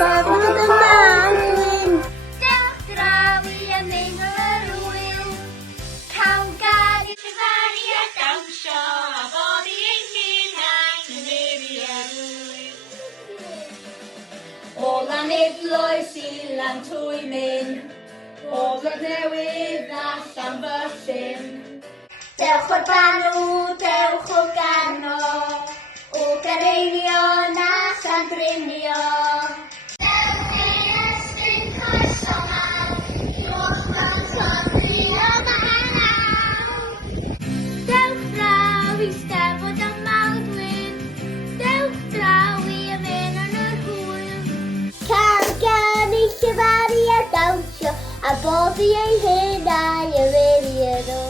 Eisteddfod y Mawrth. Dewch draw i ymuno yr hwyl. Cawn gael i dyfaru a dawnsio, a bod i'n hunain yn muriau'r hwyl. O lanidloes i lantwy mynd, o flod newydd allan fy llyn. Dewch o'r banw, dewch o gano, o gareinio na llandrinio. Dewch i ysgrifennu coeso mawr, i'ch blant o'n ddyn o fanaw. Dewch draw i Eisteddfod y Mawrth, dewch draw i ymuno yn yr hwyl. Cael gan i llefaru a dawnsio, a boddi ein hunain y muriau'r hwyl.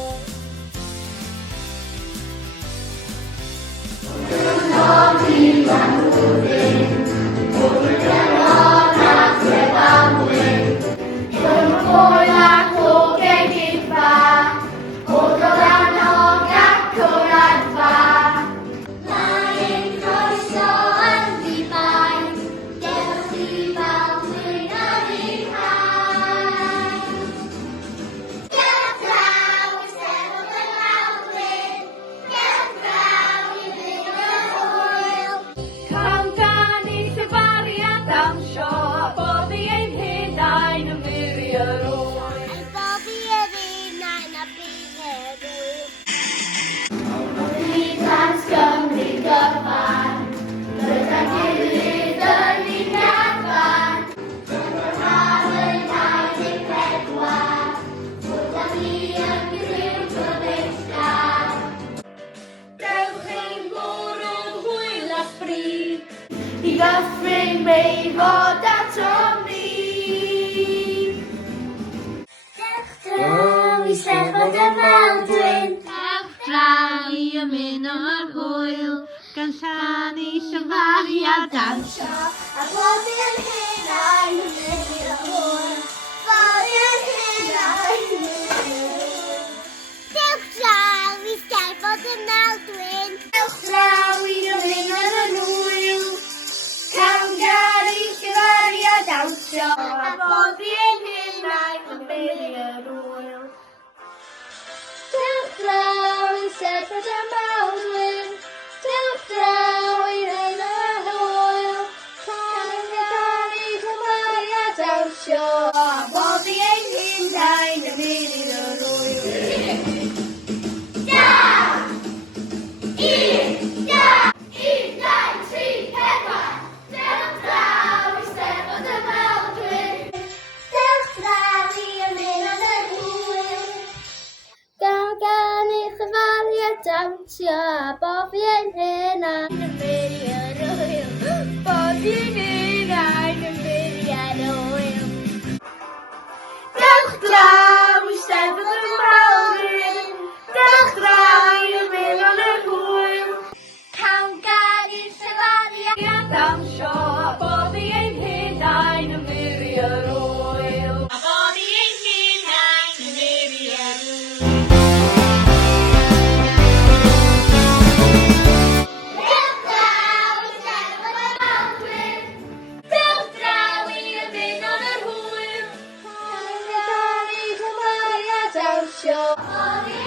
I gyffring mei fod atom ni. Dewch draw i Eisteddfod y Mawrth, dewch draw i ymuno yr hwyl, gan llanu llefaru a dawnsio, a bod i'n hunain yn muriau'r hwyl. Bod i'n hunain yn muriau'r hwyl. Dewch draw i Eisteddfod y Mawrth, dewch draw i ymuno yn yr hwyl. Cawn gael i llefaru a dawnsio, a bod i'n hunain yn muriau'r hwyl. Dewch draw i Eisteddfod y Mawrth, dewch draw i ymuno yr hwyl. Cawn gael i llefaru a dawnsio, a bod i'n hunain yn muriau'r hwyl. Dawnsio, a bod i'n hunain yn muriau'r hwyl. Bod i'n hunain yn muriau'r hwyl. Dewch draw i Eisteddfod y Mawrth, dewch draw i ymuno yn yr hwyl. Cawn gael i llefaru a dawnsio, a bod i'n hunain yn muriau'r hwyl. A bod i'n hunain yn muriau'r hwyl. Show.